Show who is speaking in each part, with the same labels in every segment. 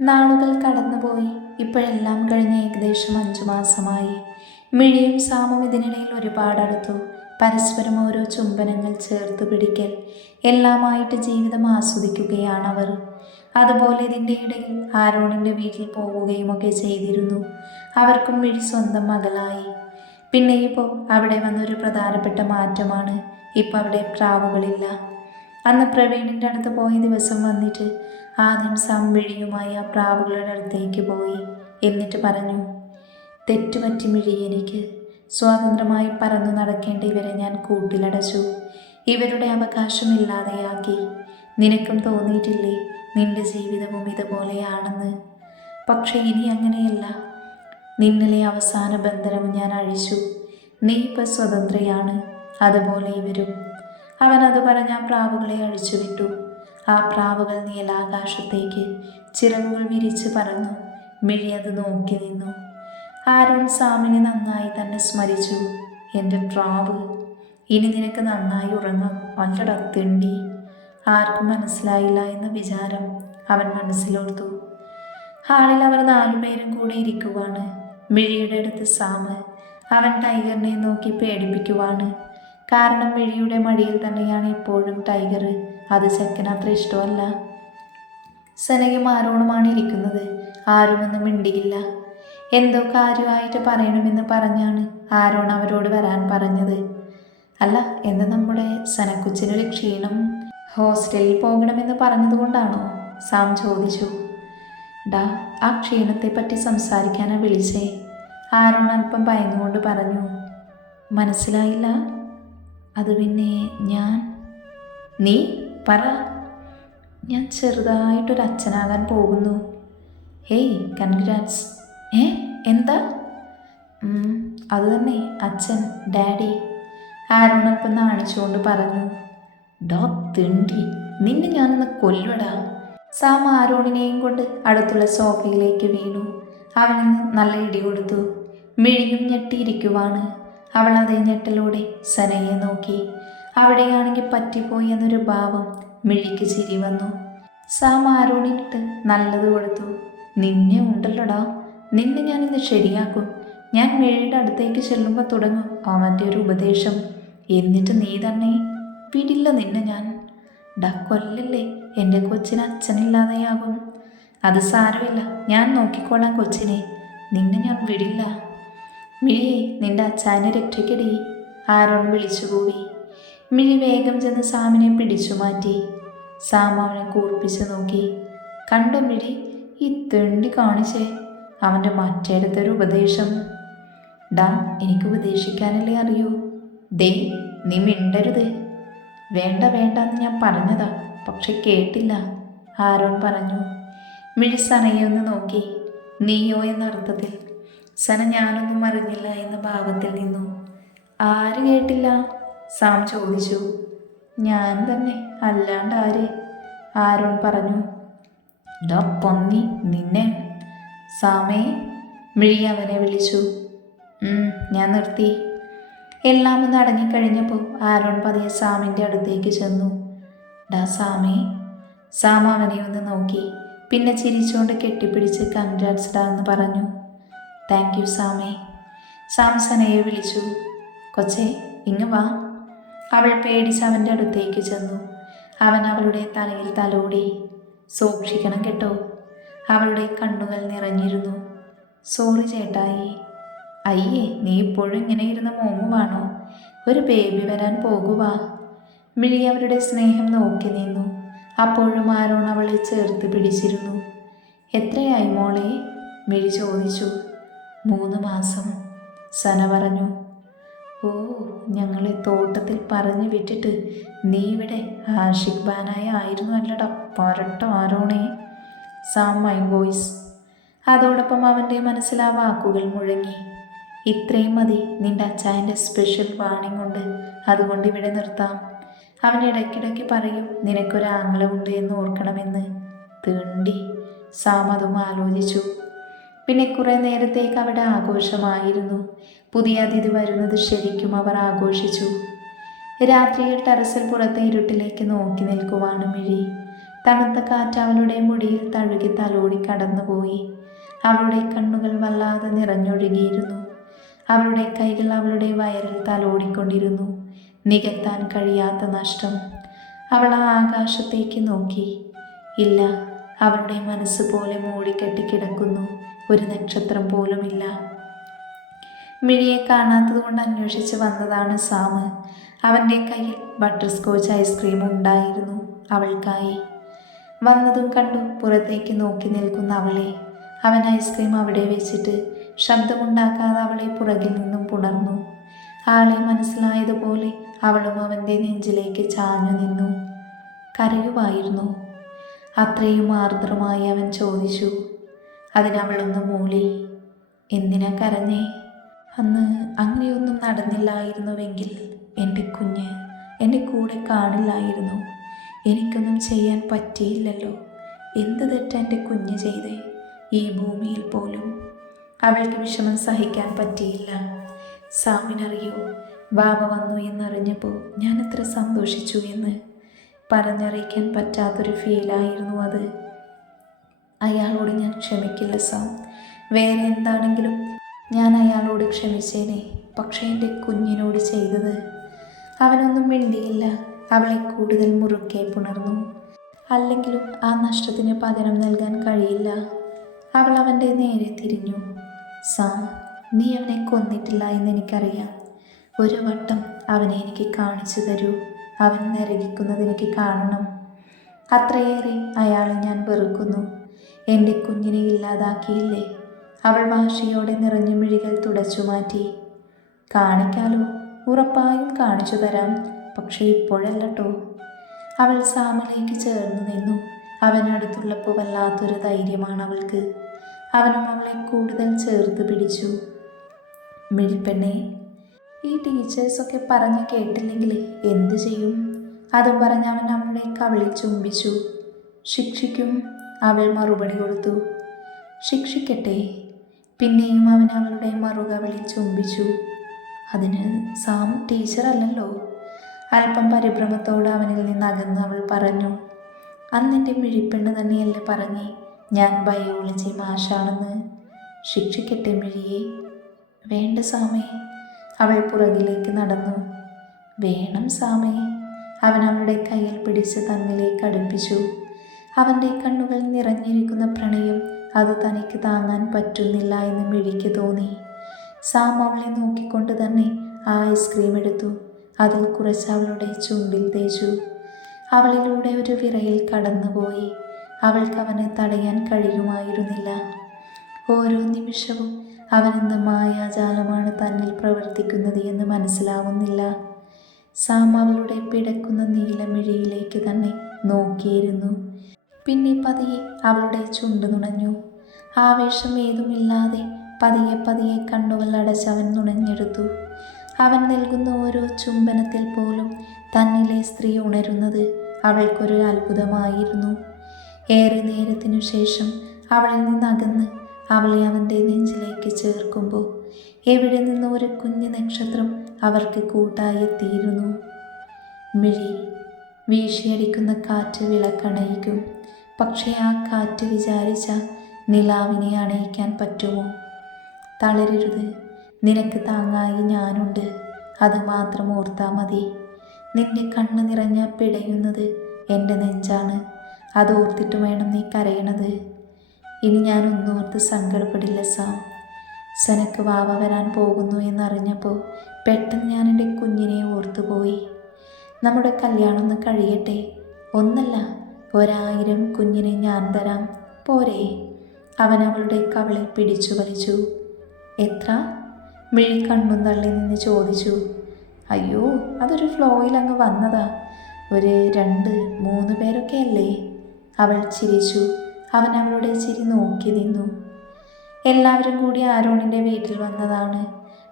Speaker 1: നാളുകൾ കടന്നുപോയി. ഇപ്പോഴെല്ലാം കഴിഞ്ഞ് ഏകദേശം അഞ്ചു മാസമായി. മിഴിയും സാമും ഇതിനിടയിൽ ഒരുപാട് അടുത്തു. പരസ്പരം ഓരോ ചുംബനങ്ങൾ ചേർത്ത് പിടിക്കൽ എല്ലാമായിട്ട് ജീവിതം ആസ്വദിക്കുകയാണ് അവർ. അതുപോലെ ഇതിന്റെ ഇടയിൽ ആരോണിന്റെ വീട്ടിൽ പോവുകയുമൊക്കെ ചെയ്തിരുന്നു. അവർക്കും മിഴി സ്വന്തം മകളായി. പിന്നെ ഇപ്പോൾ അവിടെ വന്നൊരു പ്രധാനപ്പെട്ട മാറ്റമാണ് ഇപ്പോൾ അവിടെ പ്രാവുകളില്ല. അന്ന് പ്രവീണിന്റെ അടുത്ത് പോയ ദിവസം വന്നിട്ട് ആദ്യം സംവിഴിയുമായി ആ പ്രാവുകളുടെ അടുത്തേക്ക് പോയി. എന്നിട്ട് പറഞ്ഞു തെറ്റുപറ്റി മിഴി എനിക്ക് സ്വാതന്ത്ര്യമായി പറന്നു നടക്കേണ്ട ഇവരെ ഞാൻ കൂട്ടിലടച്ചു. ഇവരുടെ അവകാശം ഇല്ലാതെയാക്കി നിനക്കും തോന്നിയിട്ടില്ലേ നിന്റെ ജീവിതവും ഇതുപോലെയാണെന്ന്? പക്ഷെ ഇനി അങ്ങനെയല്ല. നിന്നിലെ അവസാന ബന്ധനം ഞാൻ അഴിച്ചു. നീ ഇപ്പം സ്വതന്ത്രയാണ്. അതുപോലെ ഇവരും. അവൻ അത് പറഞ്ഞ പ്രാവുകളെ അഴിച്ചുവിട്ടു. ആ പ്രാവുകൾ നീലാകാശത്തേക്ക് ചിറകുകൾ വിരിച്ച് പറന്നു മിഴി അത് നോക്കി നിന്നു. ആരോൺ സാമിനെ നന്നായി തന്നെ സ്മരിച്ചു. എന്റെ പ്രാവ് ഇനി നിനക്ക് നന്നായി ഉറങ്ങാം. അല്ലട തിണ്ടി. ആർക്കും മനസ്സിലായില്ല എന്ന വിചാരം അവൻ മനസ്സിലോർത്തു. ഹാളിൽ അവർ നാലുപേരും കൂടെ ഇരിക്കുവാണ്. മിഴിയുടെ അടുത്ത് സാമ് അവൻ ടൈഗറിനെ നോക്കി പേടിപ്പിക്കുവാണ്. കാരണം മിഴിയുടെ മടിയിൽ തന്നെയാണ് ഇപ്പോഴും ടൈഗർ അത് ചെക്കന് അത്ര ഇഷ്ടമല്ല. സനയും ആരോണുമാണ് ഇരിക്കുന്നത്. ആരുമൊന്നും മിണ്ടിയില്ല. എന്തോ കാര്യമായിട്ട് പറയണമെന്ന് പറഞ്ഞാണ് ആരോൺ അവരോട് വരാൻ പറഞ്ഞത്. അല്ല എന്ന് നമ്മുടെ സനക്കുച്ചിനൊരു ക്ഷീണം? ഹോസ്റ്റലിൽ പോകണമെന്ന് പറഞ്ഞതുകൊണ്ടാണോ? സാം ചോദിച്ചു. ഡാ ആ ക്ഷീണത്തെപ്പറ്റി സംസാരിക്കാനാണ് വിളിച്ചേ. ആരോൺ അല്പം ഭയന്നുകൊണ്ട് പറഞ്ഞു. മനസ്സിലായില്ല? അത് പിന്നെ ഞാൻ? നീ? പറ. ഞാൻ ചെറുതായിട്ടൊരു അച്ഛനാകാൻ പോകുന്നു. Hey congrats. ഏ എന്താ? അത് തന്നെ അച്ഛൻ ഡാഡി. ആരോണപ്പം നാണിച്ചുകൊണ്ട് പറഞ്ഞു. ഡോ തിണ്ടി. നിന്നെ ഞാനൊന്ന് കൊല്ലുവടാ സാം ആരോണിനെയും കൊണ്ട് അടുത്തുള്ള സോഫയിലേക്ക് വീണു. അവനിന്ന് നല്ല ഇടി കൊടുത്തു. മിഴിയും ഞെട്ടിയിരിക്കുവാണ്. അവൾ അതേ ഞെട്ടലോടെ സനയെ നോക്കി. അവിടെയാണെങ്കിൽ പറ്റിപ്പോയി എന്നൊരു ഭാവം മിഴിക്ക് ചിരി വന്നു. സാം ആരോണിട്ട് നല്ലത് കൊടുത്തു. നിന്നെ ഉണ്ടല്ലോടാ. നിന്നെ ഞാൻ ഇന്ന് ശരിയാക്കും. ഞാൻ മിഴിയുടെ അടുത്തേക്ക് ചെല്ലുമ്പോൾ തുടങ്ങും അവന്റെ ഒരു ഉപദേശം. എന്നിട്ട് നീ തന്നെ വിടില്ല നിന്നെ ഞാൻ. ഡാ കൊല്ലല്ലേ. എന്റെ കൊച്ചിന് അച്ഛനില്ലാതെയാകും. അത് സാരമില്ല. ഞാൻ നോക്കിക്കോളാം കൊച്ചിനെ. നിന്നെ ഞാൻ വിടില്ല. മിഴിയെ നിന്റെ അച്ഛനെ രക്ഷയ്ക്കടി. ആരോൺ വിളിച്ചു കൂവി മിഴി വേഗം ചെന്ന് സാമിനെ പിടിച്ചു മാറ്റി. സാം അവനെ കൂർപ്പിച്ചു നോക്കി. കണ്ടോ മിഴി ഈ തെണ്ടി കാണിച്ചേ. അവന്റെ മറ്റേടത്തൊരു ഉപദേശം. ഡാ എനിക്ക് ഉപദേശിക്കാനല്ലേ അറിയൂ? ദേ നീ മിണ്ടരുത്. വേണ്ട വേണ്ട എന്ന് ഞാൻ പറഞ്ഞതാ പക്ഷെ കേട്ടില്ല. ആരോൺ പറഞ്ഞു. മിഴി സനയൊന്ന് നോക്കി. നീയോ എന്ന അർത്ഥത്തിൽ. സന ഞാനൊന്നും അറിഞ്ഞില്ല എന്ന ഭാവത്തിൽ നിന്നു. ആര് കേട്ടില്ല? സാം ചോദിച്ചു. ഞാൻ തന്നെ അല്ലാണ്ട് ആര്? ആരോൺ പറഞ്ഞു. ഡോ പൊന്നി നിന്നെ. സാമേ മിഴി അവനെ വിളിച്ചു ഞാൻ നിർത്തി. എല്ലാം ഒന്ന് അടങ്ങിക്കഴിഞ്ഞപ്പോൾ ആരോൺ പതിയെ സാമിന്റെ അടുത്തേക്ക് ചെന്നു. ഡാ സാമേ. സാം അവനെ ഒന്ന് നോക്കി പിന്നെ ചിരിച്ചുകൊണ്ട് കെട്ടിപ്പിടിച്ച് കൺഗ്രാറ്റ്സ് ഡാ എന്ന് പറഞ്ഞു. താങ്ക് യു സാമേ. സാം സനയെ വിളിച്ചു. കൊച്ചേ ഇങ്ങ് വാ. അവൾ പേടിച്ച് അവന്റെ അടുത്തേക്ക് ചെന്നു. അവൻ അവളുടെ തലയിൽ തലോടി സൂക്ഷിക്കണം കേട്ടോ. അവളുടെ കണ്ണുകൾ നിറഞ്ഞിരുന്നു. സോറി ചേട്ടായി. അയ്യേ നീ ഇപ്പോഴും ഇങ്ങനെ ഇരുന്ന മോമുവാണോ ഒരു ബേബി വരാൻ പോകുക മിഴി അവരുടെ സ്നേഹം നോക്കി നിന്നു. അപ്പോഴും ആരോൺ അവളെ ചേർത്ത് പിടിച്ചിരുന്നു. എത്രയായി മോളെ? മിഴി ചോദിച്ചു. മൂന്ന് മാസം സന പറഞ്ഞു. ഓ ഞങ്ങളെ തോട്ടത്തിൽ പറഞ്ഞു വിട്ടിട്ട് നീ ഇവിടെ ആഷിഖ് ബാനായ ആയിരുന്നു അല്ലടാ. പരട്ട ആരോണേ. Sam my voice. അതോടൊപ്പം അവന്റെ മനസ്സിൽ ആ വാക്കുകൾ മുഴങ്ങി. ഇത്രയും മതി നിന്റെ അച്ചായന്റെ സ്പെഷ്യൽ വാണിംഗ് ഉണ്ട് അതുകൊണ്ട് ഇവിടെ നിർത്താം. അവൻ ഇടയ്ക്കിടയ്ക്ക് പറയും നിനക്കൊരു ആംഗ്ലമുണ്ട് എന്ന് ഓർക്കണമെന്ന്. തീണ്ടി. സാം അതും ആലോചിച്ചു. പിന്നെ കുറേ നേരത്തേക്ക് അവിടെ ആഘോഷമായിരുന്നു. പുതിയ അതിഥി വരുന്നത് ശരിക്കും അവർ ആഘോഷിച്ചു. രാത്രിയിൽ ടെറസിൽ പുറത്തെ ഇരുട്ടിലേക്ക് നോക്കി നിൽക്കുവാണ് മിഴി. തണുത്ത കാറ്റ് അവളുടെ മുടിയിൽ തഴുകി തലോടി കടന്നുപോയി. അവളുടെ കണ്ണുകൾ വല്ലാതെ നിറഞ്ഞൊഴുകിയിരുന്നു. അവളുടെ കൈകൾ അവളുടെ വയറിൽ തലോടിക്കൊണ്ടിരുന്നു. നികത്താൻ കഴിയാത്ത നഷ്ടം. അവൾ ആ ആകാശത്തേക്ക് നോക്കി. ഇല്ല അവളുടെ മനസ്സ് പോലെ മൂടിക്കെട്ടി കിടക്കുന്നു. ഒരു നക്ഷത്രം പോലുമില്ല. മിഴിയെ കാണാത്തത് കൊണ്ട് അന്വേഷിച്ച് വന്നതാണ് സാമ് അവന്റെ കയ്യിൽ ബട്ടർ സ്കോച്ച് ഐസ്ക്രീം ഉണ്ടായിരുന്നു. അവൾക്കായി വന്നതും കണ്ടു. പുറത്തേക്ക് നോക്കി നിൽക്കുന്ന അവളെ. അവൻ ഐസ്ക്രീം അവിടെ വെച്ചിട്ട് ശബ്ദമുണ്ടാക്കാതെ അവളെ പുറകിൽ നിന്നും പുണർന്നു. ആളെ മനസ്സിലായതുപോലെ അവളും അവന്റെ നെഞ്ചിലേക്ക് ചാഞ്ഞു നിന്നു. കരയുമായിരുന്നു. അത്രയും ആർദ്രമായി അവൻ ചോദിച്ചു. അതിനവളൊന്ന് മൂളി. എന്തിനാ കരഞ്ഞേ? അന്ന് അങ്ങനെയൊന്നും നടന്നില്ലായിരുന്നുവെങ്കിൽ എന്റെ കുഞ്ഞ് എന്റെ കൂടെ കാണില്ലായിരുന്നു. എനിക്കൊന്നും ചെയ്യാൻ പറ്റിയില്ലല്ലോ. എന്ത് തെറ്റ എന്റെ കുഞ്ഞ് ചെയ്തേ? ഈ ഭൂമിയിൽ പോലും അവൾക്ക് വിഷമം സഹിക്കാൻ പറ്റിയില്ല. സാമിനറിയോ ബാബ വന്നു എന്നറിഞ്ഞപ്പോൾ ഞാൻ എത്ര സന്തോഷിച്ചു എന്ന് പറഞ്ഞറിയിക്കാൻ പറ്റാത്തൊരു ഫീലായിരുന്നു അത്. അയാളോട് ഞാൻ ക്ഷമിക്കില്ല സാം. വേറെ എന്താണെങ്കിലും ഞാൻ അയാളോട് ക്ഷമിച്ചേനെ പക്ഷേ എന്റെ കുഞ്ഞിനോട് ചെയ്തത്. അവനൊന്നും മിണ്ടിയില്ല. അവളെ കൂടുതൽ മുറുക്കെ പുണർന്നു. അല്ലെങ്കിലും ആ നഷ്ടത്തിന് പകരം നൽകാൻ കഴിയില്ല. അവൾ അവന്റെ നേരെ തിരിഞ്ഞു. സാം നീ അവനെ കൊന്നിട്ടില്ല എന്ന് എനിക്കറിയാം. ഒരു വട്ടം അവനെ എനിക്ക് കാണിച്ചു തരൂ. അവൻ നരകിക്കുന്നത് എനിക്ക് കാണണം. അത്രയേറെ അയാളെ ഞാൻ വെറുക്കുന്നു. എന്റെ കുഞ്ഞിനെ ഇല്ലാതാക്കിയില്ലേ? അവൾ വാശിയോടെ നിറഞ്ഞ മിഴികൾ തുടച്ചു മാറ്റി. കാണിക്കാലോ? ഉറപ്പായും കാണിച്ചു തരാം. പക്ഷേ ഇപ്പോഴല്ലട്ടോ. അവൾ സാമലേക്ക് ചേർന്ന് നിന്നു. അവനടുത്തുള്ളപ്പോൾ വല്ലാത്തൊരു ധൈര്യമാണ് അവൾക്ക്. അവനും അവളെ കൂടുതൽ ചേർത്ത് പിടിച്ചു. മിഴിപ്പെണ്ണെ ഈ ടീച്ചേഴ്സൊക്കെ പറഞ്ഞ് കേട്ടില്ലെങ്കിൽ എന്തു ചെയ്യും? അതും പറഞ്ഞ് അവൻ അവളെ കവിളി ചുംബിച്ചു. ശിക്ഷിക്കും അവൾ മറുപടി കൊടുത്തു. ശിക്ഷിക്കട്ടെ. പിന്നെയും അവൻ അവളുടെ മറുകവിളി ചുംബിച്ചു. അതിന് സാം ടീച്ചറല്ലല്ലോ അല്പം പരിഭ്രമത്തോട് അവനിൽ നിന്ന് അകന്ന് അവൾ പറഞ്ഞു അന്നെന്റെ മിഴിപ്പെണ്ണ് തന്നെയല്ലേ പറഞ്ഞേ ഞാൻ ബയോളജി മാഷാണെന്ന്. ശിക്ഷിക്കട്ടെ മിഴിയെ. വേണ്ട സാമേ. അവൾ പുറകിലേക്ക് നടന്നു. വേണം സാമേ. അവൻ അവളുടെ കയ്യിൽ പിടിച്ച് തന്നിലേക്ക് അടുപ്പിച്ചു. അവന്റെ കണ്ണുകൾ നിറഞ്ഞിരിക്കുന്ന പ്രണയം അത് തനിക്ക് താങ്ങാൻ പറ്റുന്നില്ല എന്ന് മിഴിക്ക് തോന്നി. സാം അവളെ നോക്കിക്കൊണ്ട് തന്നെ ആ ഐസ്ക്രീം എടുത്തു. അതിൽ കുറച്ച് അവളുടെ ചുണ്ടിൽ തേച്ചു. അവളിലൂടെ ഒരു വിറയിൽ കടന്നുപോയി. അവൾക്ക് അവനെ തടയാൻ കഴിയുമായിരുന്നില്ല. ഓരോ നിമിഷവും അവനെന്ത് മായാജാലമാണ് തന്നിൽ പ്രവർത്തിക്കുന്നത് എന്ന് മനസ്സിലാവുന്നില്ല. സാം അവളുടെ പിടക്കുന്ന നീലമിഴിയിലേക്ക് തന്നെ നോക്കിയിരുന്നു. പിന്നെ പതിയെ അവളുടെ ചുണ്ട് നുണഞ്ഞു. ആവേശം ഏതുമില്ലാതെ പതിയെ പതിയെ കണ്ണുകൾ അടച്ചവൻ നുണഞ്ഞെടുത്തു. അവൻ നൽകുന്ന ഓരോ ചുംബനത്തിൽ പോലും തന്നിലെ സ്ത്രീ ഉണരുന്നത് അവൾക്കൊരു അത്ഭുതമായിരുന്നു. ഏറെ നേരത്തിനു ശേഷം അവളിൽ നിന്നകന്ന് അവളെ അവന്റെ നെഞ്ചിലേക്ക് ചേർക്കുമ്പോൾ എവിടെ നിന്ന് ഒരു കുഞ്ഞു നക്ഷത്രം അവർക്ക് കൂട്ടായി മിഴി വീശിയടിക്കുന്ന കാറ്റ് വിളക്കണയിക്കും. പക്ഷേ ആ കാറ്റ് വിചാരിച്ച നിലാവിനെ അണയിക്കാൻ പറ്റുമോ? തളരരുത്. നിനക്ക് താങ്ങായി ഞാനുണ്ട്. അത് മാത്രം ഓർത്താൽ മതി. നിന്റെ കണ്ണ് നിറഞ്ഞ പിടയുന്നത് എന്റെ നെഞ്ചാണ്. അത് ഓർത്തിട്ട് വേണം നീ കരയണത്. ഇനി ഞാൻ ഒന്നോർത്ത് സങ്കടപ്പെടില്ല സാം. സനക്ക് വാവ വരാൻ പോകുന്നു എന്നറിഞ്ഞപ്പോൾ പെട്ടെന്ന് ഞാൻ എന്റെ കുഞ്ഞിനെ ഓർത്തുപോയി. നമ്മുടെ കല്യാണം ഒന്ന് കഴിയട്ടെ? ഒന്നല്ല. ഒരായിരം കുഞ്ഞിനെ ഞാൻ തരാം. പോരെ. അവൻ അവളുടെ കവളിൽ പിടിച്ചു വലിച്ചു. എത്ര? മിഴിക്കണ്ണും തള്ളി നിന്ന് ചോദിച്ചു. അയ്യോ അതൊരു ഫ്ലോയിൽ അങ്ങ് വന്നതാ. ഒരു രണ്ട് മൂന്ന് പേരൊക്കെ അല്ലേ? അവൾ ചിരിച്ചു. അവൻ അവളുടെ ചിരി നോക്കി നിന്നു. എല്ലാവരും കൂടി ആരോണിന്റെ വീട്ടിൽ വന്നതാണ്.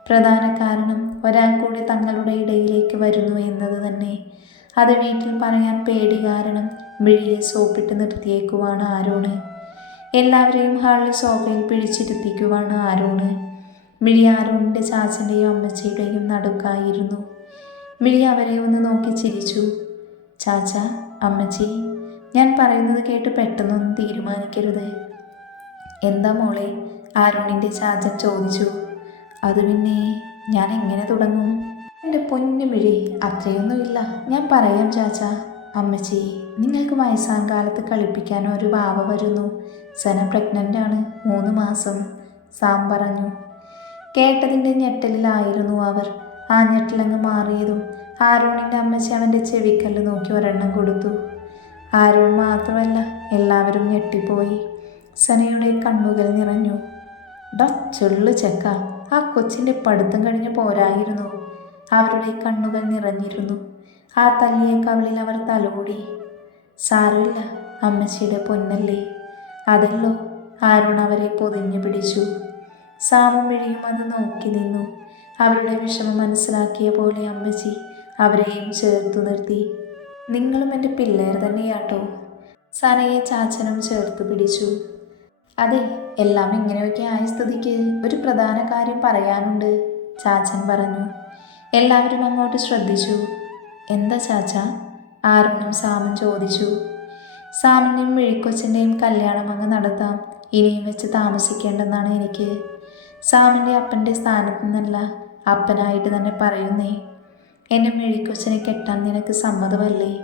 Speaker 1: പ്രധാന കാരണം ഒരാൾ കൂടി തങ്ങളുടെ ഇടയിലേക്ക് വരുന്നു എന്നത് തന്നെ. അത് വീട്ടിൽ പറയാൻ പേടി കാരണം മിഴിയെ സോപ്പിട്ട് നിർത്തിയേക്കുവാണ് ആരോണ്. എല്ലാവരെയും ഹാളിൽ സോഫയിൽ പിടിച്ചിരുത്തിക്കുവാണ് ആരോണ്. മിഴി ആരോണിന്റെ ചാച്ചന്റെയും അമ്മച്ചിയുടെയും നടുക്കായിരുന്നു. മിഴി അവരെ ഒന്ന് നോക്കി ചിരിച്ചു. ചാച്ച അമ്മച്ചി ഞാൻ പറയുന്നത് കേട്ട് പെട്ടെന്നൊന്നും തീരുമാനിക്കരുത്. എന്താ മോളെ? ആരോണിന്റെ ചാച്ചൻ ചോദിച്ചു. അത് പിന്നെ ഞാൻ എങ്ങനെ തുടങ്ങും? എന്റെ പൊന്നുമിഴി അത്രയൊന്നുമില്ല. ഞാൻ പറയാം ചാച്ച. അമ്മച്ചി നിങ്ങൾക്ക് വയസ്സാം കാലത്ത് കളിപ്പിക്കാൻ ഒരു വാവ വരുന്നു. സന പ്രഗ്നന്റ് ആണ്. മൂന്ന് മാസം. സാം പറഞ്ഞു. കേട്ടതിന്റെ ഞെട്ടലിലായിരുന്നു അവർ. ആ ഞെട്ടലങ്ങ് മാറിയതും ആരോണിന്റെ അമ്മച്ചി അവന്റെ ചെവിക്കല്ല് നോക്കി ഒരെണ്ണം കൊടുത്തു. ആരോൺ മാത്രമല്ല എല്ലാവരും ഞെട്ടിപ്പോയി. സനയുടെ കണ്ണുകൾ നിറഞ്ഞു. ഡാ ചെള്ളു ചെക്ക. ആ കൊച്ചിന്റെ പഠിത്തം കഴിഞ്ഞ് പോരായിരുന്നു. അവരുടെ കണ്ണുകൾ നിറഞ്ഞിരുന്നു. ആ തല്ലിയ കവളിൽ അവർ തലോടി. സാരമില്ല അമ്മച്ചിയുടെ പൊന്നല്ലേ. അതല്ലോ ആരുൺ അവരെ പൊതിഞ്ഞു പിടിച്ചു. സാമും മിഴിയും അത് നോക്കി നിന്നു. അവരുടെ വിഷമം മനസ്സിലാക്കിയ പോലെ അമ്മച്ചി അവരെയും ചേർത്തു നിർത്തി. നിങ്ങളും എന്റെ പിള്ളേർ തന്നെയാട്ടോ സനയെ ചാച്ചനും ചേർത്ത് പിടിച്ചു. അതെ എല്ലാം ഇങ്ങനെയൊക്കെ ആയ സ്ഥിതിക്ക് ഒരു പ്രധാന കാര്യം പറയാനുണ്ട് ചാച്ചൻ പറഞ്ഞു. എല്ലാവരും അങ്ങോട്ട് ശ്രദ്ധിച്ചു. എന്താ ചാച്ച ആരോണും സാമും ചോദിച്ചു. സാമിന്റെയും മിഴിക്കൊച്ചന്റെയും കല്യാണം അങ്ങ് നടത്താം. ഇനിയും വെച്ച് താമസിക്കേണ്ടെന്നാണ് എനിക്ക്. സാമിന്റെ അപ്പന്റെ സ്ഥാനത്ത് നിന്നല്ല അപ്പനായിട്ട് തന്നെ പറയുന്നേ. എന്നെ മിഴിക്കൊച്ചനെ കെട്ടാൻ നിനക്ക് സമ്മതമല്ലേ?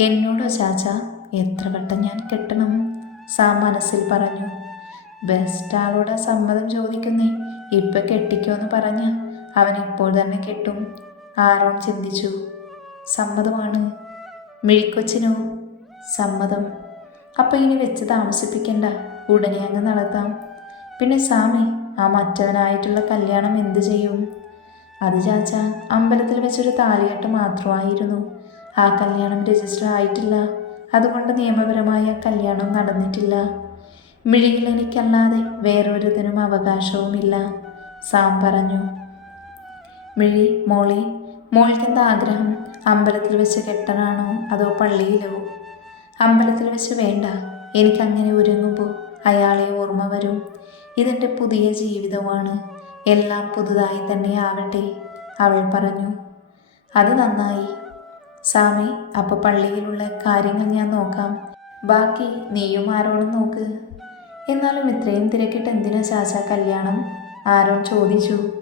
Speaker 1: എന്നോടോ ചാച്ച? എത്ര വട്ടം ഞാൻ കെട്ടണം സാം മനസ്സിൽ പറഞ്ഞു. ബെസ്റ്റ് ആളോടാ സമ്മതം ചോദിക്കുന്നേ. ഇപ്പം കെട്ടിക്കോന്ന് പറഞ്ഞ. അവൻ ഇപ്പോൾ തന്നെ കെട്ടും. ആരോൺ ചിന്തിച്ചു. സമ്മതമാണ്. മിഴിക്കൊച്ചിനോ? സമ്മതം. അപ്പം ഇനി വെച്ച് താമസിപ്പിക്കണ്ട. ഉടനെ അങ്ങ് നടത്താം. പിന്നെ സ്വാമി ആ മറ്റവനായിട്ടുള്ള കല്യാണം എന്തു ചെയ്യും? അത് ചാച്ച അമ്പലത്തിൽ വെച്ചൊരു താലികെട്ട് മാത്രമായിരുന്നു. ആ കല്യാണം രജിസ്റ്റർ ആയിട്ടില്ല. അതുകൊണ്ട് നിയമപരമായ കല്യാണം നടന്നിട്ടില്ല. മിഴിയിൽ എനിക്കല്ലാതെ വേറൊരുതിനും അവകാശവുമില്ല. സാം പറഞ്ഞു. മിഴി മോളി മോൾക്കെന്താ ആഗ്രഹം? അമ്പലത്തിൽ വെച്ച് കെട്ടാനാണോ അതോ പള്ളിയിലോ? അമ്പലത്തിൽ വെച്ച് വേണ്ട. എനിക്കങ്ങനെ ഒരുങ്ങുമ്പോൾ അയാളെ ഓർമ്മ വരും. ഇതെന്റെ പുതിയ ജീവിതമാണ്. എല്ലാം പുതുതായി തന്നെ ആവട്ടെ അവൾ പറഞ്ഞു. അത് നന്നായി. സാമി അപ്പോൾ പള്ളിയിലുള്ള കാര്യങ്ങൾ ഞാൻ നോക്കാം. ബാക്കി നീയും ആരോടും നോക്ക്. എന്നാലും ഇത്രയും തിരക്കിട്ട് എന്തിനാ ചാച്ച കല്യാണം? ആരോൺ ചോദിച്ചു.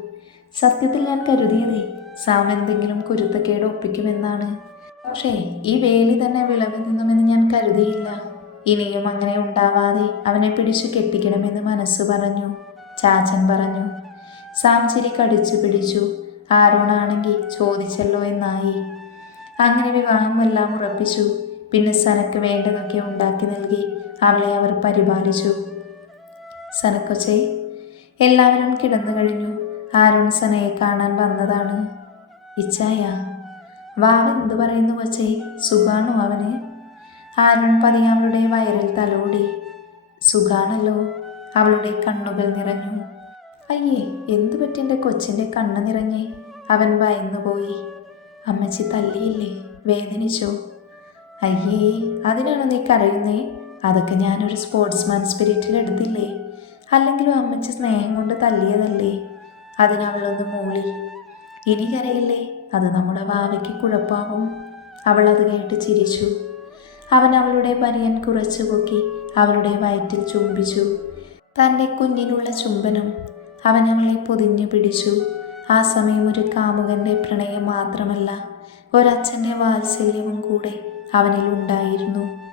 Speaker 1: സത്യത്തിൽ ഞാൻ കരുതിയതേ സാം എന്തെങ്കിലും കുരുത്തക്കേട് ഒപ്പിക്കുമെന്നാണ്. പക്ഷേ ഈ വേലി തന്നെ വിളവിൽ നിന്നുമെന്ന് ഞാൻ കരുതിയില്ല. ഇനിയും അങ്ങനെ ഉണ്ടാവാതെ അവനെ പിടിച്ചു കെട്ടിക്കണമെന്ന് മനസ്സ് പറഞ്ഞു. ചാച്ചൻ പറഞ്ഞു സാം ചിരി കടിച്ചു പിടിച്ചു. ആരോണാണെങ്കിൽ ചോദിച്ചല്ലോ എന്നായി. അങ്ങനെ വിവാഹം എല്ലാം ഉറപ്പിച്ചു. പിന്നെ സനക്ക് വേണ്ടതൊക്കെ ഉണ്ടാക്കി നൽകി അവളെ അവർ പരിപാലിച്ചു. സനക്കൊച്ചേ എല്ലാവരും കിടന്നു കഴിഞ്ഞു ആരുൺ സനയെ കാണാൻ വന്നതാണ്. ഇച്ചായ വാവൻ എന്തു പറയുന്നു വച്ചേ സുഖാണോ അവന്? ആരുൺ പതിയെ അവളുടെ വയറിൽ തലോടി. സുഖാണല്ലോ. അവളുടെ കണ്ണുകൾ നിറഞ്ഞു. അയ്യേ എന്തു പറ്റി എന്റെ കൊച്ചിന്റെ കണ്ണ് നിറഞ്ഞേ? അവൻ ഭയന്നുപോയി അമ്മച്ചി തല്ലിയില്ലേ? വേദനിച്ചു? അയ്യേ അതിനാണോ നീ കരയുന്നേ? അതൊക്കെ ഞാനൊരു സ്പോർട്സ്മാൻ സ്പിരിറ്റിൽ എടുത്തില്ലേ അല്ലെങ്കിലും അമ്മച്ചി സ്നേഹം കൊണ്ട് തല്ലിയതല്ലേ? അതിനവളൊന്ന് മൂളി ഇനി കരയില്ലേ അത് നമ്മുടെ വാവയ്ക്ക് കുഴപ്പാവും അവൾ അത് കേട്ട് ചിരിച്ചു. അവൻ അവളുടെ പനിയൻ കുറച്ചു പൊക്കി അവളുടെ വയറ്റിൽ ചുംബിച്ചു. തന്റെ കുഞ്ഞിനുള്ള ചുംബനം അവൻ അവളെ പൊതിഞ്ഞു പിടിച്ചു. ആ സമയം ഒരു കാമുകന്റെ പ്രണയം മാത്രമല്ല ഒരച്ഛന്റെ വാത്സല്യവും കൂടെ അവനിൽ ഉണ്ടായിരുന്നു